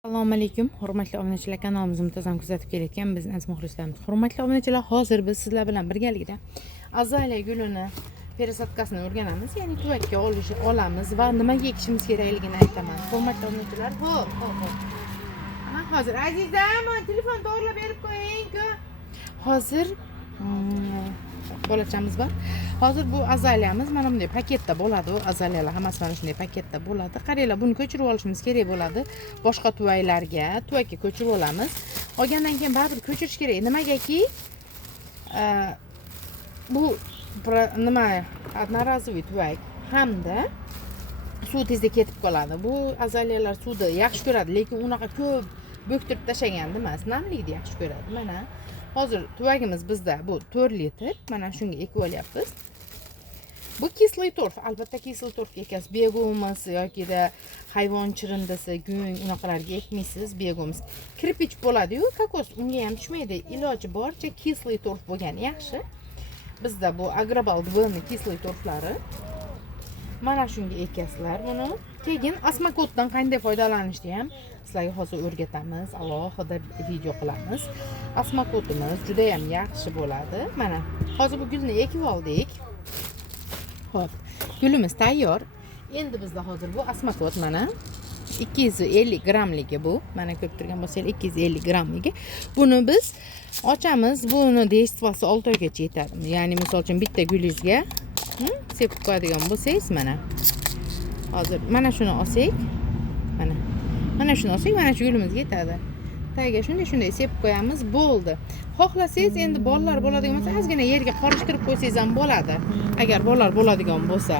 Assalomu alaykum, hurmatli obunachilar, kanalimizni muntazam kuzatib kelayotgan bizning aziz muxlislarimiz. Hurmatli obunachilar, hozir biz sizlar bilan birgalikda azaliya gulini peresadkasini o'rganamiz, ya'ni tuvakka olamiz va nimaga ekishimiz kerakligini aytaman. Hurmatli obunachilar, hop. Ana hozir azizam, telefon to'g'rilab berib qo'ying-ku. Hozir bolachamiz bor. Hozir bu azaliyamiz mana bunday paketda bo'ladi. Azaliyalar hammasi mana shunday paketda bo'ladi. Qaranglar, buni ko'chirib olishimiz kerak bo'ladi. Boshqa tuvakka ko'chirib olamiz. Olgandan keyin baribir ko'chirish kerak. Nimagaki bu nima одноразовый tuvak hamda suv tezda ketib qoladi. Bu azaliyalar suvni yaxshi ko'radi, lekin unaqa ko'p bo'ktirib tashlaganda emas, namlikni yaxshi ko'radi. Mana hozir tuvagimiz bizda bu 4 litr. Mana shunga ekib olyapmiz. Bu kislый torf, albatta kislый torfga ekasiz. Begumimiz yoki-da hayvon chirindisi, gung unaqalarga ekmaysiz, begumimiz. Kirpich bo'ladi-yu, kokos unga ham tushmaydi. Iloji boricha kislый torf bo'lgani yaxshi. Bizda bu Agrobal 2 ni kislый torflari. Mana shunga ekasizlar buni. Keyin osmakotdan qanday foydalanishni ham sizlarga hozir o'rgatamiz. Alohida video qilamiz. Osmakotimiz juda ham yaxshi bo'ladi. Mana hozir bu gulni ekib oldik. Xo'p, gulimiz tayyor. Endi bizda hozir bu osmakot mana 250 grammligi bu. Mana ko'rib turgan bo'lsangiz 250 grammligi. Buni biz ochamiz. Buni действоsi 6 oygacha yetadi. Ya'ni misol uchun bitta gulingizga sepib qo'yadigan bo'lsangiz mana. Hozir mana shuni olsak, mana shuni olsak, mana shu gulimizga yetadi. Tagiga shunday sepib qo'yamiz, bo'ldi. Xohlasangiz endi bolalar bo'ladigan bo'lsa, ozgina yerga qorishtirib qo'ysangiz ham bo'ladi. Agar bolalar bo'ladigan bo'lsa.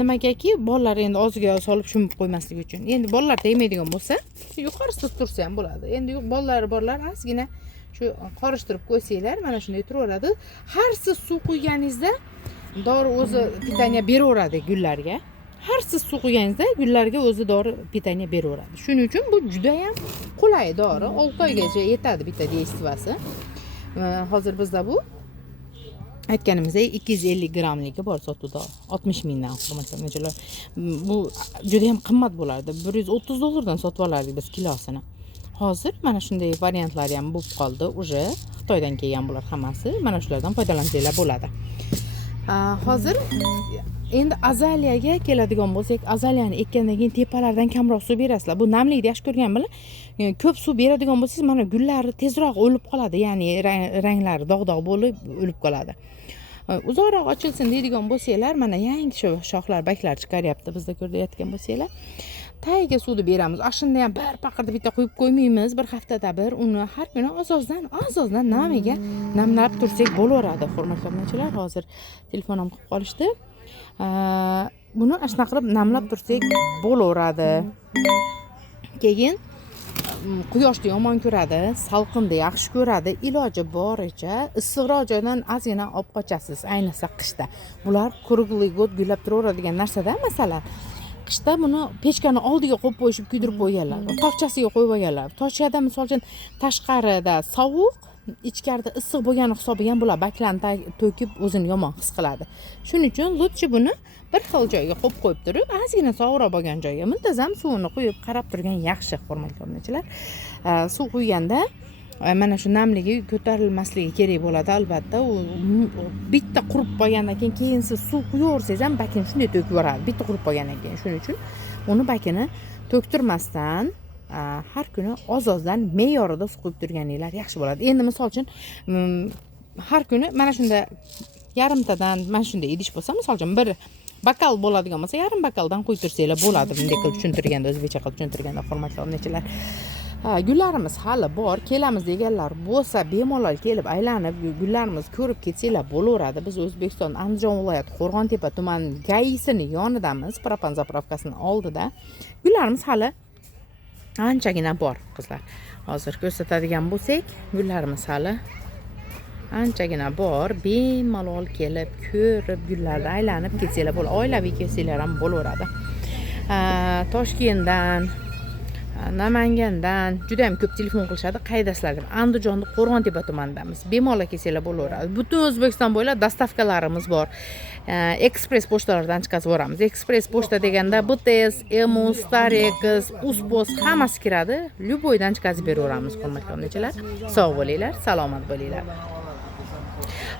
Nimagaki bolalar endi og'ziga solib shumib qo'ymaslik uchun. Endi bolalar tegmaydigan bo'lsa, yuqorisida tursa ham bo'ladi. Endi bolalar ozgina shu qorishtirib qo'ysanglar, mana shunday turaveradi. Har siz suv quyganingizda dori o'zi pitaniya beraveradi gullarga. Har siz suv quyganingizda gullarga o'zi dori pitaniya beraveradi. Shuning uchun bu juda ham qulay dori. 6 oygacha yetadi bitta действоsi. Hozir bizda bu aytganimizdek 250 grammligi bor sotuvda. 60 mingdan hurmatli. Bu juda ham qimmat bo'lardi. $130 dan sotib olardik biz kilosini. Hozir mana shunday variantlari ham bo'lib qoldi. Uje Xitoydan kelgan bular hammasi. Mana shulardan foydalansanglar bo'ladi. Hozir endi azaliyaga keladigan bo'lsak, azaliyani ekkandan keyin tepalardan kamroq suv berasizlar. Bu namlikni yaxshi ko'rgan bilan ko'p suv beradigan bo'lsangiz, mana gullari tezroq o'lib qoladi, ya'ni ranglari dog' bo'lib o'lib qoladi. Uzoqroq ochilsin deydigan bo'lsanglar, mana yangi shu shoxlar, baklar chiqaryapti bizda ko'rayotgan bo'lsanglar. Tagiga suvni beramiz. Ashunda ham bir paqirda bitta quyib qo'ymaymiz. Bir haftada bir uni har kuni ozozdan namiga namlab tursak bo'laveradi. Hurmatli obunachilar, hozir telefonim qilib qolishdi. Buni ashuna qilib namlab tursak bo'laveradi. Keyin quyoshni yomon ko'radi, salqinni yaxshi ko'radi. Iloji boricha issiqroq joydan ozgina olib qochasiz, ayniqsa qishda. Bular круглый год gullab turaveradigan narsada, masalan, qishda buni pechkani oldiga qo'yib qo'yishib kuydirib qo'yganlar. Tokchasiga qo'yib qo'yganlar. Tochkada misol uchun tashqarida sovuq, ichkarida issiq bo'lgani hisobiga ham bular baklarni to'kib o'zini yomon his qiladi. Shuning uchun lutchi buni bir xil joyga qo'yib turib, ozgina sovuqroq bo'lgan joyga muntazam suvini quyib qarab turgan yaxshi, hurmatli obunachilar. Suv quyganda mana shu namligi ko'tarilmasligi kerak bo'ladi, albatta. U bitta qurib qolgandan keyin siz suv quyaversangiz ham bakini shunday to'kib yuboradi. Bitta qurib qolgandan keyin. Shuning uchun uni bakini to'ktirmasdan har kuni ozozdan me'yorida suv quyib turganinglar yaxshi bo'ladi. Endi misol uchun har kuni mana shunda yarimtadan mana shunday idish bo'lsa, misol uchun bir bakal bo'ladigan bo'lsa, yarim bakaldan quyib tursanglar bo'ladi. Bunday qilib tushuntirganda, o'zbekcha qilib tushuntirganda, hurmatli obunachilar. Gullarimiz hali bor. Kelamiz deganlar bo'lsa, bemalol kelib aylanib, gullarimiz ko'rib ketsanglar bo'laveradi. Biz O'zbekiston, Andijon viloyati, Qo'rg'ontepa tuman gaisining yonidamiz, propan zapravkasining oldida. Gullarimiz hali anchagina bor, qizlar. Hozir ko'rsatadigan bo'lsak, gullarimiz hali anchagina bor. Bemalol kelib, ko'rib, gullarni aylanib ketsanglar bo'ladi. Oilaviy kelsanglar ham bo'laveradi. Toshkentdan Namangandan juda ham ko'p telefon qilishadi. Qaydasizlar deb. Andijonda Qo'rg'ontepa tumanidamiz. Bemalol kelsanglar bo'laveradi. Butun O'zbekiston bo'ylab dostavkalarimiz bor. Ekspress pochtalardan chiqazib yuboramiz. Ekspress pochta deganda BTS, EMU, Starex, Uspost hammasi kiradi. Lyuboydan chiqazib beraveramiz, hurmatli obunachilar. Sog' bo'linglar, salomat bo'linglar.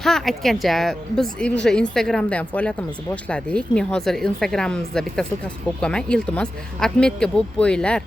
Ha, aytgancha biz уже Instagramda ham faoliyatimizni boshladik. Men hozir Instagramimizda bitta silkasi qo'yib qo'yaman. Iltimos, отметка bo'lib qo'yinglar.